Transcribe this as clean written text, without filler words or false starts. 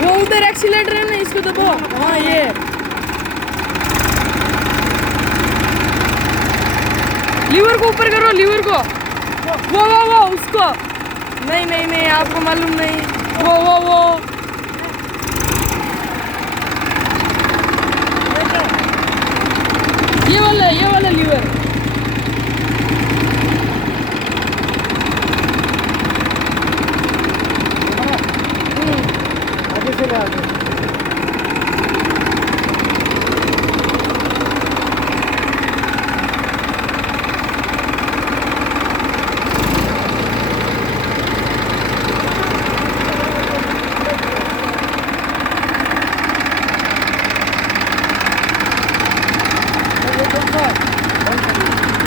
वो उधर एक्सीलेटर है ना, इसको दबाओ। हाँ ये लीवर को ऊपर करो, लीवर को। वो उसको नहीं नहीं नहीं, आपको मालूम नहीं। वो ये वाला लीवर।